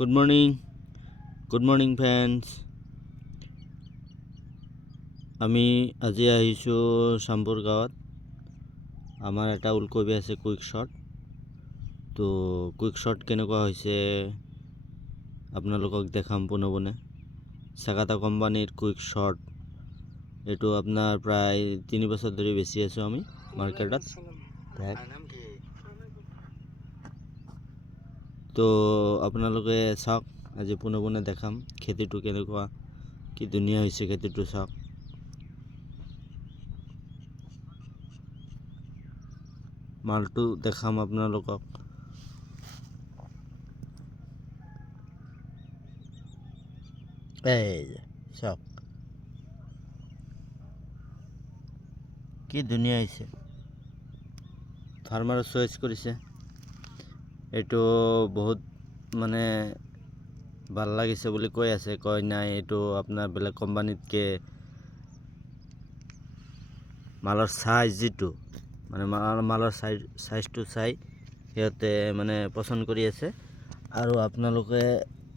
Good morning friends. আমি আজি আহিছোঁ শামপুৰ গাঁৱত। আমাৰ এটা ওলকবি আছে কুইক শ্বট। তো কুইক শ্বট কেনেকুৱা হৈছে আপোনালোকক দেখাম পোনে চাগাতা কোম্পানীৰ কুইক শ্বট। এইটো আপোনাৰ প্ৰায় 3 বছৰ ধৰি বেচি আছোঁ আমি মাৰ্কেটত। তো আপোনালোকে চাওক, আজি পোনে দেখাম খেতিটো কেনেকুৱা, কি ধুনীয়া হৈছে খেতিটো চাওক। মালটো দেখাম আপোনালোকক। এই চাওক কি ধুনীয়া হৈছে, ফাৰ্মাৰে চইচ কৰিছে। এইটো বহুত মানে ভাল লাগিছে বুলি কৈ আছে, কয় নাই এইটো আপোনাৰ বেলেগ কোম্পানীতকৈ মালৰ সাইজ যিটো মানে মালৰ সাইজটো চাই সিহঁতে মানে পচন্দ কৰি আছে। আৰু আপোনালোকে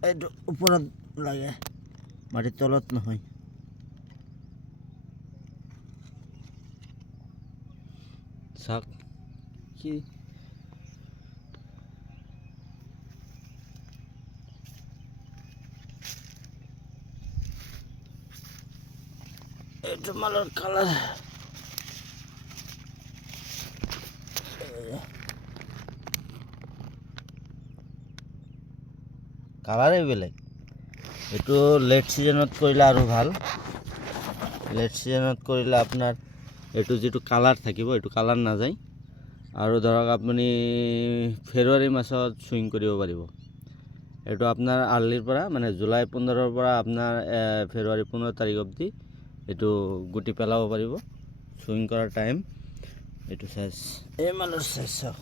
এইটো ওপৰত লাগে, মাটিৰ তলত নহয়। চাওক কি এইটো মালৰ কালাৰ, কালাৰেই বেলেগ। এইটো লেট ছিজনত কৰিলে আৰু ভাল। লেট ছিজনত কৰিলে আপোনাৰ এইটো যিটো কালাৰ থাকিব এইটো কালাৰ নাযায়। আৰু ধৰক আপুনি ফেব্ৰুৱাৰী মাছত চুইং কৰিব পাৰিব। এইটো আপোনাৰ আৰ্লিৰ পৰা মানে জুলাই 15ৰ পৰা আপোনাৰ ফেব্ৰুৱাৰী 15 তাৰিখ অবধি এইটো গুটি পেলাব পাৰিব। চুইং কৰাৰ টাইম এইটো চাইজ, এই মালৰ চাইজ চাওক।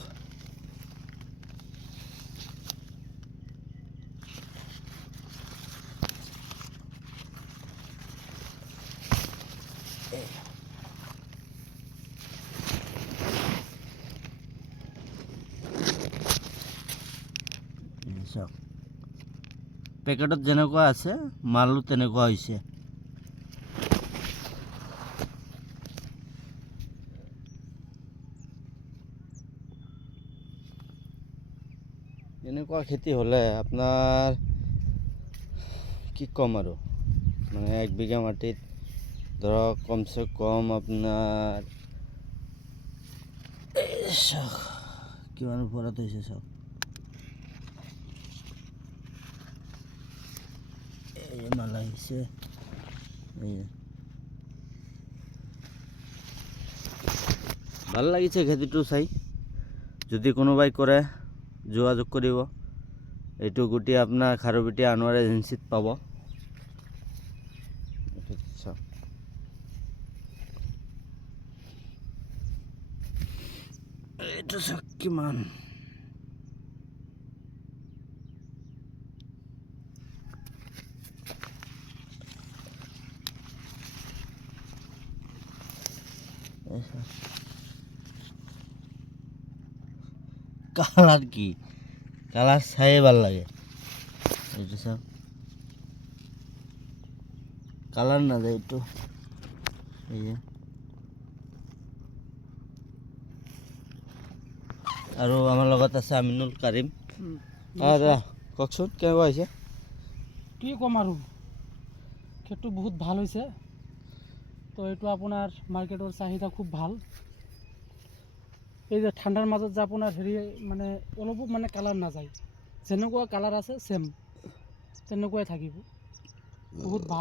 চাওক পেকেটত যেনেকুৱা আছে মালো তেনেকুৱা হৈছে। এনেকুৱা খেতি হ'লে আপোনাৰ কি ক'ম আৰু, মানে 1 বিঘা মাটিত ধৰক কমচে কম আপোনাৰ চাওক কিমান ওপৰত হৈছে চাওক। এই মাল আহিছে, ভাল লাগিছে খেতিটো চাই। যদি কোনোবাই কৰে যোগাযোগ কৰিব। এইটো গুটি আপোনাৰ খাৰুপেটীয়া আনোৱাৰ এজেঞ্চিত পাব। এইটো চাওক কিমান, কালার কি কালার চাই ভাল লাগে। এইটো চাওক কালার না যায় এইটো, এই যে আৰু আমাৰ লগত আছে আমিনুল কাৰিম। দাদা কওকচোন কেনেকুৱা হৈছে? কি ক'ম আৰু, খেতিটো বহুত ভাল হৈছে। তো এইটো আপোনাৰ মাৰ্কেটৰ চাহিদা খুব ভাল। এই যে ঠাণ্ডাৰ মাজত যে আপোনাৰ হেৰি মানে অলপো মানে কালাৰ নাযায়, যেনেকুৱা কালাৰ আছে চেম তেনেকুৱাই থাকিব, বহুত ভাল।